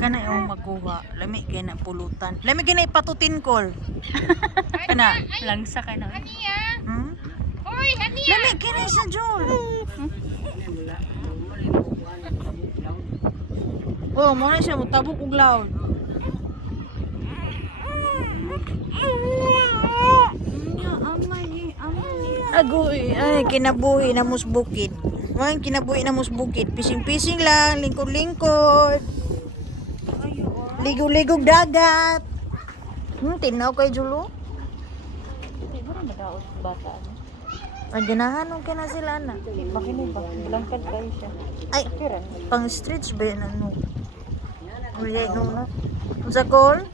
Kana yung magkuha. Lami kaya na pulutan. Lami kaya na ipatutin kol. Kana. Langsa ka na. Hmm? Lami kaya na sa Jol. Oh, mo na siya mo tabok og loud. Agoy, ay kinabuhi na musbukid. Mga kinabuhi na musbukid. Pising-pising lang, lingkod-lingkod. Ligo-ligog dagat. Tinaw kay Julo. Siguro madaot bata. Ay, ganahan ka na sila na. Makinig ba? Bilangkad kayo siya. Ay, pang stretch ba yan ano? Uy, no, no. Sa call?